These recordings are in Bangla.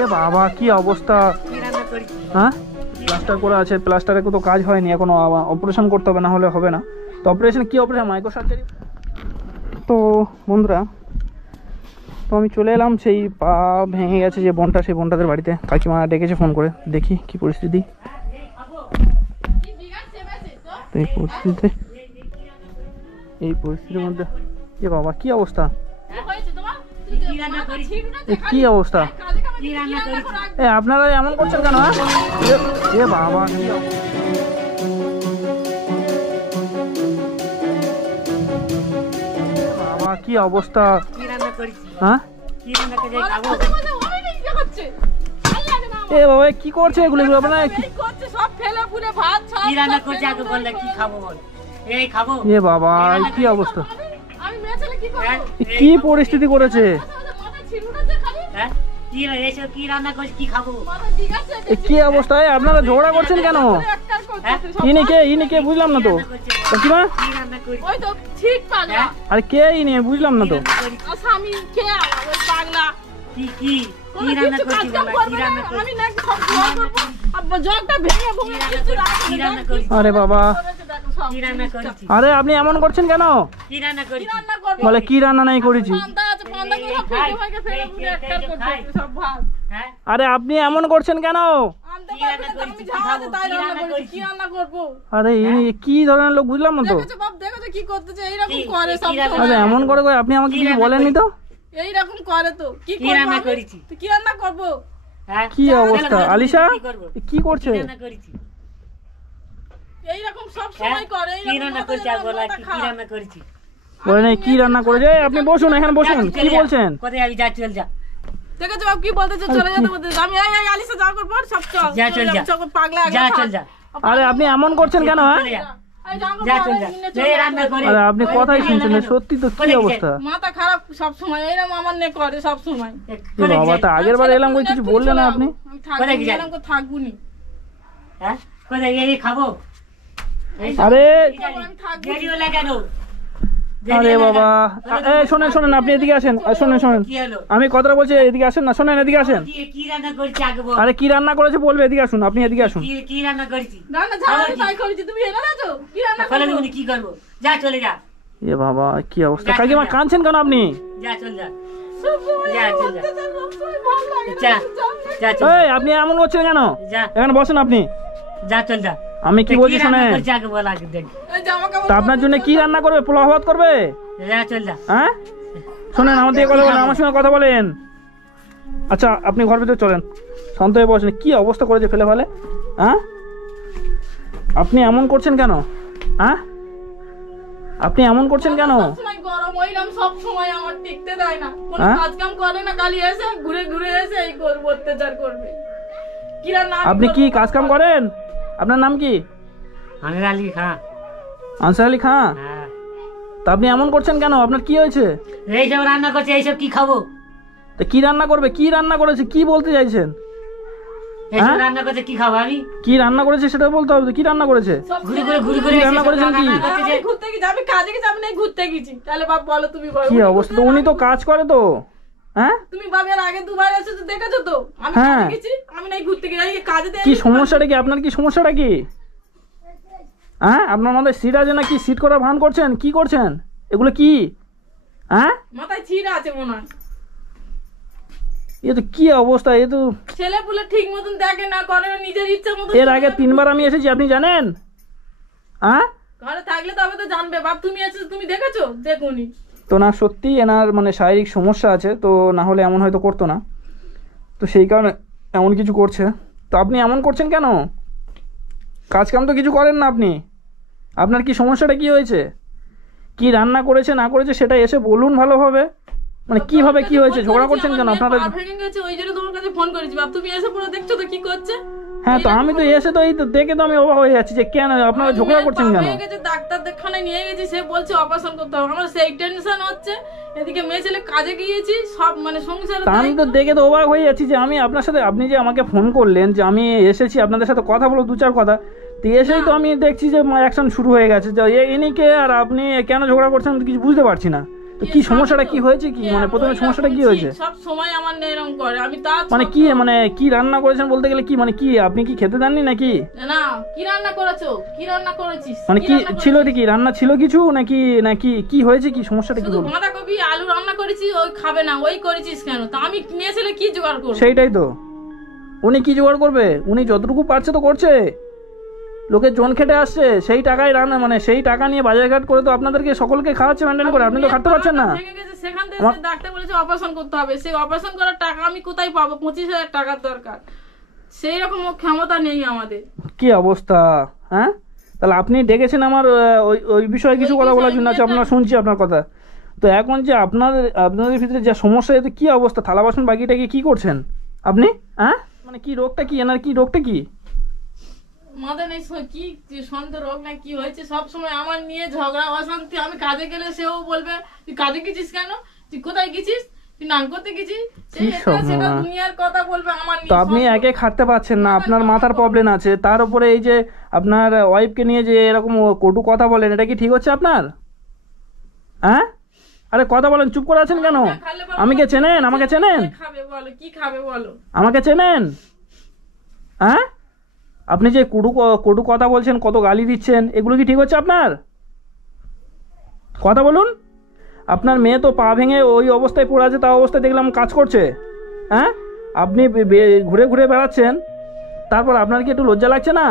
এ বাবা কি অবস্থা! হ্যাঁ, প্লাস্টার করা আছে, প্লাস্টারে তো কাজ হয়নি এখনো, অপারেশন করতে হবে, না হলে হবে না। তো অপারেশন কি অপারেশন? Micro surgery. তো বন্ধুরা, তো আমি চলে এলাম সেই পা ভেঙে গেছে যে বোনটা, সেই বোনটাদের বাড়িতে। কাকিমা ডেকেছে ফোন করে, দেখি কি পরিস্থিতি। তো এই পরিস্থিতির মধ্যে এ বাবা কি অবস্থা! কি অবস্থা! আপনারা এমন করছেন কেন? এ বাবা বাবা কি অবস্থা! হ্যাঁ, এ বাবা কি করছে এগুলো? আপনারা এ বাবা কি অবস্থা! কি পরিস্থিতি করেছে! কি অবস্থা! আপনারা ঝগড়া করছেন কেন? ইনি কে বুঝলাম না তো। আরে কে ইনি বুঝলাম না তো। আরে বাবা, আরে আপনি এমন করছেন কেন? বলে কি রান্না নাই করেছি। আরে আপনি এমন করছেন কেন? আরে কি ধরনের লোক বুঝলাম না তো। আরে এমন করে আপনি আমাকে কিছু বলেননি তো। এইরকম করে তো কি রান্না করেছি? কি রান্না করব? কি অবস্থা! আলিশা কি করছে? এইরকম সব সময় করে। কি রান্না করেছি বলা, কি রান্না করেছি বলে নাই কি রান্না করেছে। আপনি বসুন, এখানে বসুন। কি বলছেন? কোথায় আমি যা চল যা। দেখেছো বাপ কি বলতেছে? চলে যেতে বলতে আমি এই আলিশা যা করব সব চল যা চল যা। পাগলা যা চল যা। আরে আপনি এমন করছেন কেন? হ্যাঁ যা চল যা। এই রান্না করে। আরে আপনি কথাই শুনছেন না। সত্যি তো কি অবস্থা! মাথা খারাপ সব সময় এরকম আমার নে করে সব সময়। বাবা তা আগের বার এলাম কই কিছু বললেন না আপনি। কোথায় গেলাম কো থাকবুনি। হ্যাঁ কোথায় গেলি খাবো? আরে দেরিও লাগানো। আরে বাবা, এই শোনেন শোনেন, আপনি এদিকে আসেন। শোনেন শোনেন, আমি কথাটা বলছি, এদিকে আসেন না। শোনেন, এদিকে আসেন। কি রান্না করেছি আগে বল। আরে কি রান্না করেছে বলবে, এদিকে আসুন। আপনি এদিকে আসুন। কি রান্না করেছি? রান্না ঝাড়া তাই করেছি, তুমি এনে দাও। কি রান্না করব? কি করব? যা চলে যা। এ বাবা কি অবস্থা! কাকিমা কাঁদছেন কেন আপনি? যা চল যা। যা চল যা। যা চল। এই আপনি এমন করছেন কেন? এখানে বসেন আপনি। যা চল যা। আমি কি বলছি শুনেন। তা আপনার জন্য কি রান্না করবে? পোলাও ভাত করবে? যা চল যা। হ্যাঁ শোনেন, আমার দিকে কথা বলেন, আমার সঙ্গে কথা বলেন। আচ্ছা আপনি ঘর ভিতরে চলেন, শান্ত হয়ে বসেন। কি অবস্থা করেছে ফেলে ফেলে! হ্যাঁ আপনি এমন করছেন কেন? হ্যাঁ আপনি এমন করছেন কেন? গরম হইলাম সব সময় আমার টিকতে দেয় না, কোনো কাজ কাম করে না, খালি এসে ঘুরে ঘুরে এসে এই করব, অত্যাচার করবে। কি রান্না? আপনি কি কাজ কাম করেন? আপনার নাম কি? আনসার আলী খান। আনসার আলী খান? হ্যাঁ। তা আপনি এমন করছেন কেন? আপনার কি হয়েছে? এইসব রান্না করছে, এইসব কি খাবো? তা কি রান্না করবে? কি রান্না করেছে? কি বলতে চাইছেন? এইসব রান্না করছে কি খাবো আমি? কি রান্না করেছে সেটা বলতে হবে। কি রান্না করেছে? ঘুরে ঘুরে ঘুরে ঘুরে রান্না করেছেন কি? ঘুরতে গেছি আমি, কাজে গেছি আমি, নাই ঘুরতে গেছি। তাহলে বাপ বলো তুমি বলো। কি অবস্থা! উনি তো কাজ করে তো। হ্যাঁ তুমি বাবার আগে দুবার এসেছো দেখেছো তো। আমি কাজে গেছি, আমি নাই ঘুরতে গেছি। কাজে কি সমস্যাটা কি? আপনার কি সমস্যাটা কি? হ্যাঁ আপনার মাথায় সিট আছে নাকি? সিট করা ভান করছেন? কি করছেন এগুলো? কি হ্যাঁ মাথায় ছিড়া আছে মনে হয়। এ তো কি অবস্থা! এ তো ছেলে পুলে ঠিক মতন দেখে না, করে নিজের ইচ্ছা মতন। এর আগে 3 বার আমি এসেছি, আপনি জানেন? হ্যাঁ ঘরে থাকলে তবে তো জানবে বাপ। তুমি এসেছো, তুমি দেখেছো? দেখুনি তো না। সত্যি এনার মানে শারীরিক সমস্যা আছে তো, না হলে এমন হয়তো করতো না। তো সেই কারণে এমন কিছু করছে। তো আপনি এমন করছেন কেন? কাজ কাম তো কিছু করেন না আপনি। আপনার কি সমস্যাটা কি হয়েছে? কি রান্না করেছে না করেছে সেটা এসে বলুন ভালোভাবে। মানে কিভাবে কি হয়েছে? ঝগড়া করছেন কেন আপনারা? ওই জন্য তোমার কাছে ফোন করেছি বাপ। তুমি এসে পুরো দেখছো তো কি করছে। হ্যাঁ তো আমি তো এসে তো এই তো দেখে তো আমি অবাক হয়ে যাচ্ছি যে কেন আপনারা ঝগড়া করছেন কেন? ডাক্তার দেখানে নিয়ে গেছি, সে বলছে অপারেশন করতে হবে। আমার সেই টেনশন হচ্ছে, এদিকে মেয়ে ছেলে কাজে গিয়েছি, সব মানে সংসারে। আমি তো দেখে তো অবাক হয়ে যাচ্ছি যে আমি আপনার সাথে, আপনি যে আমাকে ফোন করলেন যে আমি এসেছি আপনাদের সাথে কথা বলো 2-4 কথা, তো এসেই তো আমি দেখছি যে অ্যাকশন শুরু হয়ে গেছে। যে ইনি কে আর আপনি কেন ঝগড়া করছেন কিছু বুঝতে পারছি না। তো কি সমস্যাটা কি হয়েছে, কি মানে প্রথমে সমস্যাটা কি হয়েছে? সব সময় আমার নিয়ে এরকম করে, আমি তার মানে কি, মানে কি রান্না করেছেন বলতে গেলে কি, মানে কি আপনি কি খেতে দেননি নাকি? না কি রান্না করেছো, কি রান্না করেছিস, মানে কি ছিল, কি রান্না ছিল কিছু নাকি, নাকি কি হয়েছে, কি সমস্যাটা কি শুধু বলুন? বাঁধাকপি আলু রান্না করেছি, ওই খাবে না, ওই করেছিস কেন? তা আমি মেয়ে ছেলে কি জোগাড় করবো? সেইটাই তো, উনি কি জোগাড় করবে? উনি যতটুকু পারছে তো করছে, লোকের জন খেটে আসছে, সেই টাকায় রান্না, মানে সেই টাকা নিয়ে বাজারঘাট করে তো আপনাদেরকে সকলকে খাওয়াচ্ছে, মেনটেন করে, আপনি তো খাটতে পারছেন না। সেখান থেকে ডাক্তার বলেছে অপারেশন করতে হবে, সেই অপারেশন করার টাকা আমি কোথায় পাবো? 25,000 টাকার দরকার, সেই রকম ক্ষমতা নেই আমাদের। কি অবস্থা, হ্যাঁ? তাহলে আপনি ডেকেছেন আমার ওই ওই বিষয়ে কিছু কথা বলার জন্য। আচ্ছা, আপনার শুনছি আপনার কথা। তো এখন যে আপনাদের ভিতরে যে সমস্যা, এতে কি অবস্থা? থালা বাসন বাকিটাকে কি করছেন আপনি? হ্যাঁ, মানে কি রোগটা কি, এনার কি রোগটা কি? মাথা নেই, কি সন্দেহ রোগ না কি হয়েছে, সব সময় আমার নিয়ে ঝগড়া অশান্তি। আমি কাজে গেলে সেও বলবে তুই কাজে গেছিস কেন, তুই কোথায় গেছিস, তুই নান করতে গেছিস, সেটা দুনিয়ার কথা বলবে আমার নিয়ে। তো আপনি একে খাটতে পারছেন না, আপনার মাথার প্রবলেম আছে, তার উপরে এই যে আপনার ওয়াইফকে নিয়ে যে এরকম কটু কথা বলেন, এটা কি ঠিক হচ্ছে আপনার? হ্যাঁ, আরে কথা বলেন, চুপ করে আছেন কেন? আমাকে চেনেন? আমাকে চেনেন? কি খাবে বলো, আমাকে চেনেন? হ্যাঁ, আপনি যে কটু কথা বলছেন, কত গালি দিচ্ছেন, এগুলো কি ঠিক হচ্ছে আপনার? কথা বলুন। আপনার মেয়ে তো পা ভেঙে ওই অবস্থায় পড়ে আছে, তা অবস্থায় দেখলাম কাজ করছে। হ্যাঁ, আপনি ঘুরে ঘুরে বেড়াচ্ছেন, তারপর আপনার কি একটু লজ্জা লাগছে না?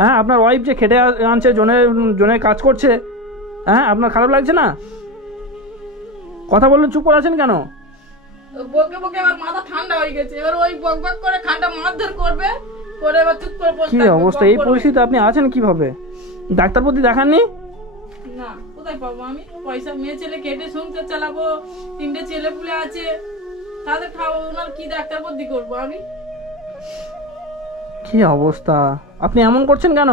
হ্যাঁ, আপনার ওয়াইফ যে খেটে আনছে, জনের কাজ করছে, হ্যাঁ, আপনার খারাপ লাগছে না? কথা বলুন, চুপ করে আছেন কেন? বকে বকে আমার মাথা ঠান্ডা হয়ে গেছে, এবার ওই বক বক করে ঠান্ডা মারধর করবে, করে এবার চুপ করে বসে কি অবস্থা, এই পরিস্থিতি আপনি আছেন কিভাবে? ডাক্তার প্রতি দেখাননি? না, কোথায় পাবো আমি পয়সা? মেয়ে ছেলে কেটে সংসার চালাবো, 3টে ছেলে পুলে আছে, তাদের খাওয়াবো না, কি ডাক্তার প্রতি করবো আমি? কি অবস্থা, আপনি এমন করছেন কেন?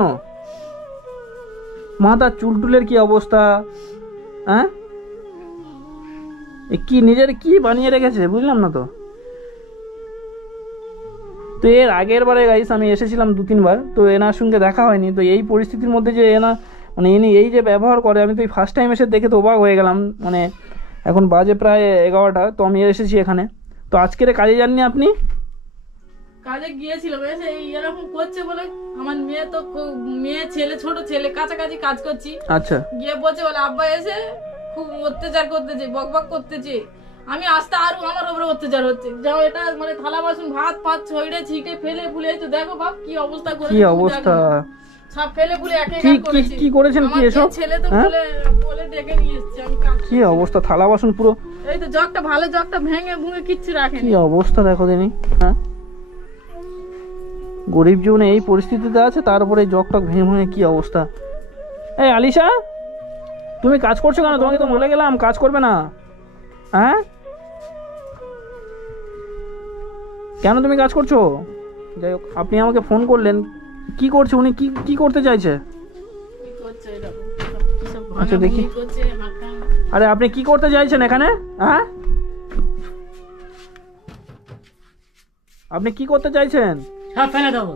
মাথার চুলটুলের কি অবস্থা, হ্যাঁ? কি নিজের কি বানিয়ে রেখেছে বুঝলাম না তো। তো এর আগের বারে গাইস আমি এসেছিলাম 2-3 বার, তো এনার সঙ্গে দেখা হয়নি। তো এই পরিস্থিতির মধ্যে যে মানে ইনি এই যে ব্যবহার করে, আমি তো এই ফার্স্ট টাইম এসে দেখে তো অবাক হয়ে গেলাম। মানে এখন বাজে প্রায় 11টা, তো আমি এসেছি এখানে। তো আজকের কাজে যাননি আপনি? কাজে গিয়েছিলাম, এসে এরকম করছে বলে, আমার মেয়ে তো মেয়ে ছেলে ছোট ছেলে কাছাকাছি কাজ করছি, আচ্ছা, গিয়ে বলছে বলে আব্বা এসে খুব অত্যাচার করতেছে, বক বক করতেছে। আমি আসতে আরো আমার উপরে অত্যাচার হচ্ছে, যাও এটা মানে থালা বাসন ভাত ফাত ছইড়ে ছিটে ফেলে ফুলে, তো দেখো বাপ কি অবস্থা করেছে, কি অবস্থা, সব ফেলে ফুলে একে কি করেছেন, কি এসব? ছেলে তো বলে ডেকে নিয়ে এসেছে, আমি কি অবস্থা, থালা বাসন পুরো, এই তো জগটা ভালো জগটা ভেঙে ভুঙে কিচ্ছু রাখেনি। কি অবস্থা দেখো দিনি, হ্যাঁ? গরিব জীবনে এই পরিস্থিতিতে আছে, তার উপরে জগ টক ভেঙে ভেঙে কি অবস্থা। এই আলিশা, তুমি কাজ করছো কেন? তোমাকে তো বলে গেলাম কাজ করবে না, হ্যাঁ? কেন তুমি কাজ করছো? যাই হোক, আপনি আমাকে ফোন করলেন, কি করছে উনি, কি করতে চাইছে? আচ্ছা দেখি, আরে আপনি কি করতে চাইছেন এখানে, হ্যাঁ? আপনি কি করতে চাইছেন? সব ফেলে দেবো,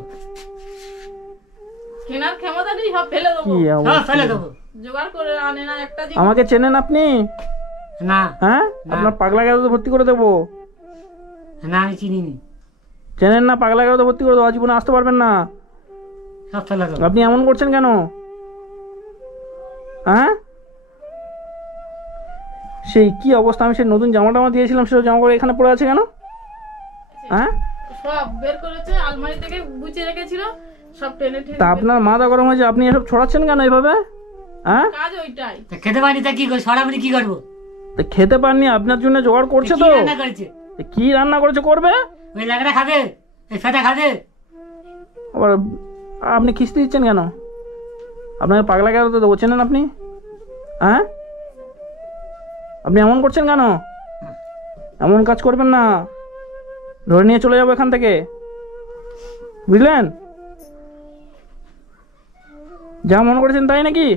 কেনার ক্ষমতা নেই, সব ফেলে দেবো, সব ফেলে দেবো। জোগাড় করে আনে না একটা জিনিস। আমাকে চেনেন আপনি? না, হ্যাঁ, আপনার পাগলা গাড়িতে ভর্তি করে দেবো। না আমি চিনিনি। চেনেন না? পাগলা গাড়িতে ভর্তি করে দেবো, জীবনে আসতে পারবেন না। সব ফেলে দেবো। আপনি এমন করছেন কেন, হ্যাঁ? সেই কি অবস্থা, আমি সেই নতুন জামা টামা দিয়েছিলাম, সেই জামা করে এখানে পড়ে আছে কেন, হ্যাঁ? সব বের করেছে, আলমারি থেকে গুছিয়ে রেখেছিল, সব টেনে টেনে। তা আপনার মাথা গরম হয়েছে, আপনি এসব ছড়াচ্ছেন কেন এইভাবে, হ্যাঁ? কাজ ওইটাই। তা খেতে পারি, তা কি করি, সরাবরি কি করবো? তা খেতে পাননি, আপনার জন্য জোগাড় করছে কি তো। রান্না করেছে? কি রান্না করেছে করবে, ওই ল্যাংড়া খাবে, এই ফেটা খাবে। আবার আপনি খিস্তি দিচ্ছেন কেন? আপনাকে পাগলা গাড়িতে দেবো, চেনেন আপনি, হ্যাঁ? আপনি এমন করছেন কেন? এমন কাজ করবেন না, ধরে নিয়ে চলে যাবো এখান থেকে, বুঝলেন? যা মনে করেছেন তাই নাকি?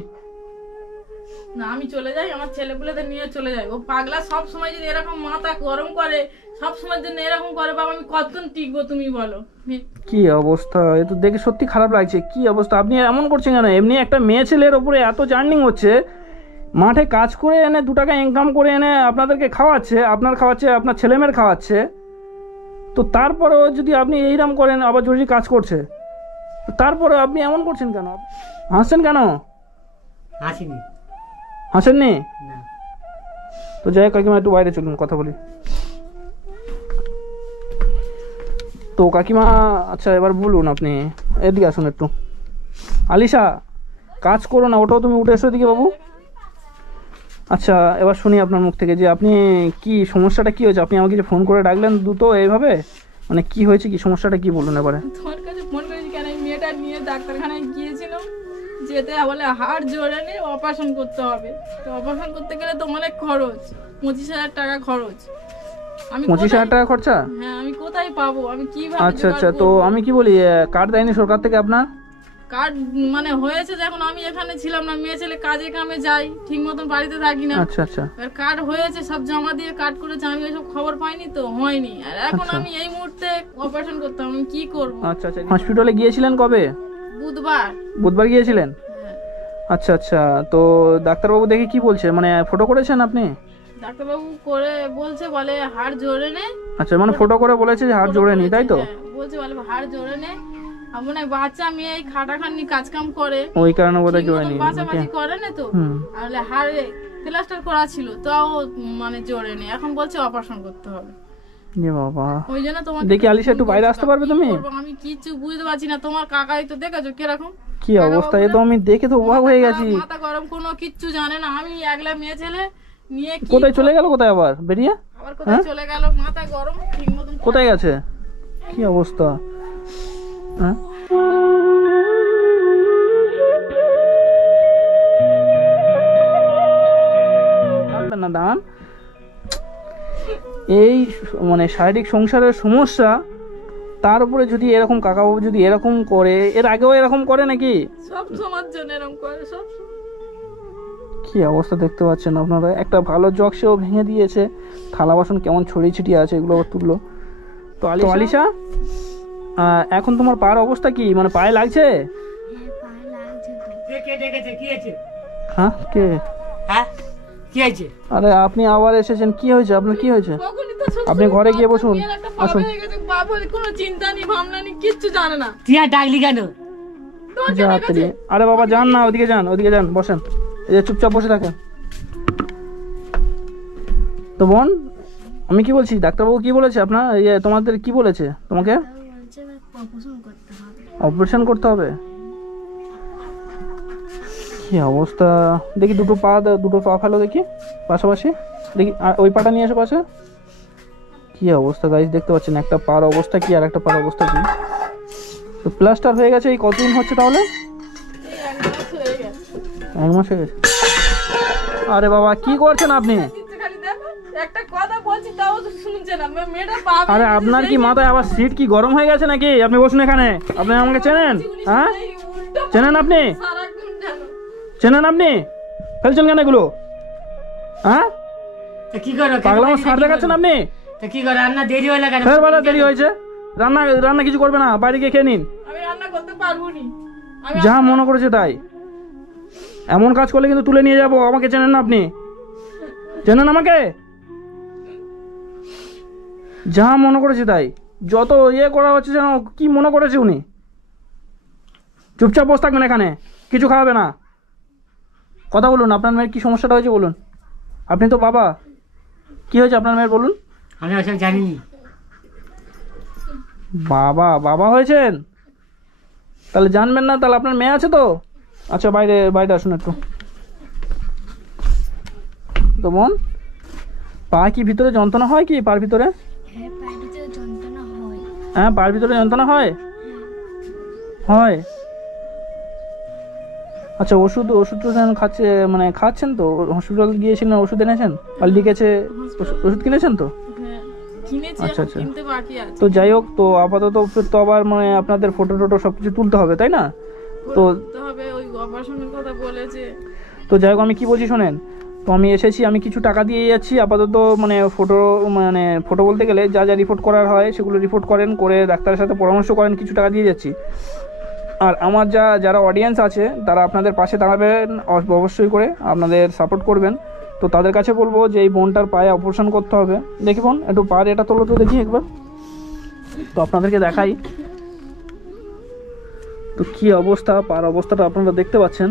না আমি চলে যাই, আমার ছেলেপুলেদের নিয়ে চলে যাই। ও পাগলা সব সময় যদি এরকম মাথা গরম করে, সব সময় জন্য এরকম করে, বাবা আমি কতদিন টিকবো তুমি বলো? কি অবস্থা, এ তো দেখে সত্যি খারাপ লাগছে। কি অবস্থা, আপনি এমন করছেন কেন? এমনি একটা মেয়ে ছেলের ওপরে এত জার্নিং হচ্ছে, মাঠে কাজ করে এনে 2 টাকা ইনকাম করে এনে আপনাদেরকে খাওয়াচ্ছে, আপনার ছেলেমেয়ের খাওয়াচ্ছে, তো তারপরেও যদি আপনি এইরকম করেন, আবার জরুরি কাজ করছে, তো তারপরে আপনি এমন করছেন কেন? হাসছেন কেন? হাসিনি। হাসেননি? না। তো যাই হোক কাকিমা, একটু বাইরে চলুন, কথা বলি। তো কাকিমা, আচ্ছা এবার বলুন, আপনি এদিকে আসুন একটু। আলিশা, কাজ করো না, ওটাও তুমি উঠে এসো এদিকে বাবু। আচ্ছা এবার শুনি আপনার মুখ থেকে যে আপনি কি সমস্যাটা কি হয়েছে, আপনি আমাকে যে ফোন করে ডাকলেন দ্রুত এইভাবে, মানে কি হয়েছে, কি সমস্যাটা কি বলুন এবারে। তোমার কাছে ফোন করেছি কেন, এই মেয়েটা নিয়ে ডাক্তারখানায় গিয়েছিল, যেতে বলে হাড় জোড়ে নিয়ে অপারেশন করতে হবে। তো অপারেশন করতে গেলে তো অনেক খরচ, 25,000 টাকা খরচ। আমি 25,000 টাকা খরচা? হ্যাঁ, আমি কোথায় পাবো, আমি কিভাবে? আচ্ছা আচ্ছা, তো আমি কি বলি, কার্ড দেয়নি সরকার থেকে আপনার? কার্ড মানে হয়েছে যখন আমি এখানে ছিলাম না, মেয়ে ছেলে কাজে কামে যাই, ঠিক মতন বাড়িতে থাকি না। আচ্ছা আচ্ছা, আর কার্ড হয়েছে, সব জমা দিয়ে কার্ড করেছে, আমি ওইসব খবর পাইনি তো, হয়নি। আর এখন আচ্ছা। আমি এই মুহূর্তে অপারেশন করতাম, আমি কি করব? আচ্ছা আচ্ছা, হসপিটালে গিয়েছিলেন কবে? বুধবার গিয়েছিলেন? হ্যাঁ। আচ্ছা আচ্ছা, তো ডাক্তারবাবু দেখে কি বলছে, মানে ফটো করেছেন আপনি? ডাক্তারবাবু করে বলছে, বলে হাড় জোড়ে নে। আচ্ছা, মানে ফটো করে বলেছে যে হাড় জোড়ে নি, তাই তো? হ্যাঁ, বলছে বলে হাড় জোড়ে নে। মানে বাচ্চা মেয়ে এই খাটাখাটনি কাজ কাম করে, ওই কারণে বোধহয় জোড়ে নি। বাচ্চাবাচ্চি করে না তো, আর হাড়ে প্লাস্টার করা ছিল, তাও মানে জোড়ে নি। এখন বলছে অপারেশন করতে হবে। এ বাবা, ওই জন্য তোমাকে দেখি আলিশা, একটু বাইরে আসতে পারবে তুমি? আমি কিছু বুঝতে পারছি না। তোমার কাকাই তো দেখেছো কিরকম কি অবস্থা, এ তো আমি দেখে তো অবাক হয়ে গেছি। মাথা গরম, কোনো কিচ্ছু জানে না। আমি একলা মেয়ে ছেলে নিয়ে কি কোথায় চলে গেল, কোথায় আবার বেরিয়ে আবার কোথায় চলে গেল, মাথা গরম, ঠিক মতন কোথায় গেছে, কি অবস্থা? হ্যাঁ, না দান, এই মানে শারীরিক সংসারের সমস্যা, তার উপরে যদি এরকম কাকাবাবু যদি এরকম করে, এর আগেও এরকম করে নাকি? সব সমাজ জন্য এরকম করে সব। কি অবস্থা দেখতে পাচ্ছেন আপনারা, একটা ভালো জগ সেও ভেঙে দিয়েছে, থালা বাসন কেমন ছড়িয়ে ছিটিয়ে আছে, এগুলো আবার তুললো। তো আলিশা, এখন তোমার পায়ের অবস্থা কি, মানে পায়ে লাগছে? হ্যাঁ, কে? হ্যাঁ, কি হয়েছে? আরে আপনি আবার এসেছেন, কি হয়েছে আপনার, কি হয়েছে? আপনি ঘরে গিয়ে বসুন, আসুন। কোনো চিন্তা নেই, ভাবনা নেই, কিচ্ছু জানে না। তুই আর ডাকলি কেন? যাত্রী, আরে বাবা যান না, ওদিকে যান, ওদিকে যান, বসেন, এই যে চুপচাপ বসে থাকেন। তো বোন, আমি কি বলছি, ডাক্তারবাবু কি বলেছে আপনার, তোমাদের কি বলেছে তোমাকে? অপারেশন করতে হবে? কি অবস্থা, দেখি দুটো পা ফেলো দেখি পাশাপাশি, দেখি ওই পাটা নিয়ে এসে পাশে। কি অবস্থা গাইস, দেখতে পাচ্ছেন একটা পার অবস্থা কি, আর একটা পার অবস্থা কি। তো প্লাস্টার হয়ে গেছে, এই কতদিন হচ্ছে তাহলে? 1 মাস হয়ে গেছে। আরে বাবা, কি করছেন আপনি? একটা কথা বলছি তাও তো শুনছে না, মেয়েটা পাবে। আরে আপনার কি মাথায় আবার সিট কি গরম হয়ে গেছে নাকি? আপনি বসুন এখানে। আপনি আমাকে চেনেন? হ্যাঁ, চেনেন আপনি? চেনেন আপনি? ফেলছেন কেন এগুলো? হ্যাঁ, কি করো? পাগলামো সার দেখাচ্ছেন আপনি? কি করো? রান্না দেরি হলো কেন? ফের বলা দেরি হয়েছে, রান্না কিছু করবে না, বাইরে গিয়ে খেয়ে নিন। আমি রান্না করতে পারবো নি, যা মনে করেছে তাই। এমন কাজ করলে কিন্তু তুলে নিয়ে যাবো। আমাকে চেনেন না আপনি? চেনেন আমাকে? যা মনে করেছে তাই, যত করা হচ্ছে যেন কি মনে করেছে উনি। চুপচাপ বসে থাকবেন এখানে, কিছু খাওয়াবে না। কথা বলুন, আপনার মেয়ের কি সমস্যাটা হয়েছে বলুন। আপনি তো বাবা, কি হয়েছে আপনার মেয়ের বলুন। আমি ওসব জানিনি। বাবা হয়েছেন, তাহলে জানবেন না? তাহলে আপনার মেয়ে আছে তো? আচ্ছা বাইরে আসুন একটু। তো বোন, পা কি ভিতরে যন্ত্রণা হয় কি, পার ভিতরে? হ্যাঁ, পার ভিতরে যন্ত্রণা হয়। আচ্ছা, ওষুধ খাচ্ছে, মানে খাচ্ছেন তো? হসপিটাল গিয়েছিলেন, ওষুধ এনেছেন আর লিখেছে, ওষুধ কিনেছেন তো? আচ্ছা আচ্ছা, তো যাই হোক, তো আপাতত তো আবার মানে আপনাদের ফটো সবকিছু তুলতে হবে, তাই না? তো তো যাই হোক, আমি কি বলছি শোনেন, তো আমি এসেছি, আমি কিছু টাকা দিয়ে যাচ্ছি আপাতত, মানে ফটো বলতে গেলে যা রিপোর্ট করার হয় সেগুলো রিপোর্ট করে ডাক্তারের সাথে পরামর্শ করেন, কিছু টাকা দিয়ে যাচ্ছি। আর আমার যারা অডিয়েন্স আছে তারা আপনাদের পাশে দাঁড়াবেন অবশ্যই করে, আপনাদের সাপোর্ট করবেন। তো তাদের কাছে বলবো যে এই বোনটার পায়ে অপারেশন করতে হবে। দেখি বোন একটু পায়ের এটা তোলো তো দেখি একবার, তো আপনাদেরকে দেখাই তো কী অবস্থা, পায়ের অবস্থাটা আপনারা দেখতে পাচ্ছেন।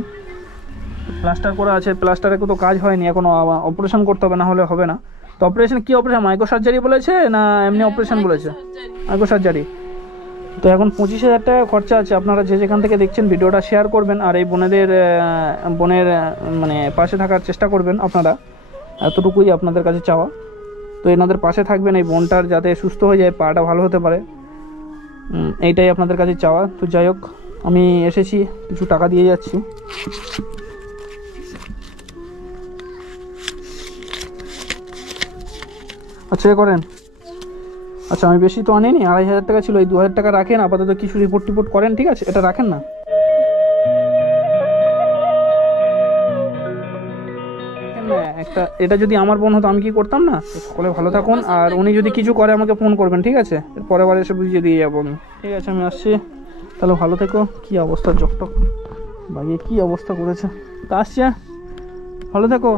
প্লাস্টার করা আছে, প্লাস্টারে কোনো কাজ হয়নি এখনও, অপারেশন করতে হবে, না হলে হবে না। তো অপারেশন কী অপারেশন, মাইক্রো সার্জারি বলেছে না এমনি অপারেশন বলেছে? Micro surgery. তো এখন 25,000 টাকা খরচা আছে। আপনারা যে যেখান থেকে দেখছেন ভিডিওটা শেয়ার করবেন, আর এই বোনের মানে পাশে থাকার চেষ্টা করবেন আপনারা, এতটুকুই আপনাদের কাছে চাওয়া। তো এনাদের পাশে থাকবেন, এই বোনটার যাতে সুস্থ হয়ে যায়, পাটা ভালো হতে পারে, এইটাই আপনাদের কাছে চাওয়া। তো যাই হোক, আমি এসেছি, কিছু টাকা দিয়ে যাচ্ছি। আচ্ছা করেন, আচ্ছা আমি বেশি তো আনিনি, 2,500 টাকা ছিল, এই 2,000 টাকা রাখেন আপাতত, কিছু রিপোর্ট টিপোর্ট করেন, ঠিক আছে? এটা রাখেন না। একটা এটা যদি আমার বোন হতো আমি কি করতাম না? সকলে ভালো থাকুন, আর উনি যদি কিছু করে আমাকে ফোন করবেন, ঠিক আছে? পরের বার এসে বুঝিয়ে দিয়ে যাবো আমি, ঠিক আছে? আমি আসছি তাহলে, ভালো থেকো। কী অবস্থা, চকটক বাগিয়ে কী অবস্থা করেছে। তা আসছি, ভালো থেকো।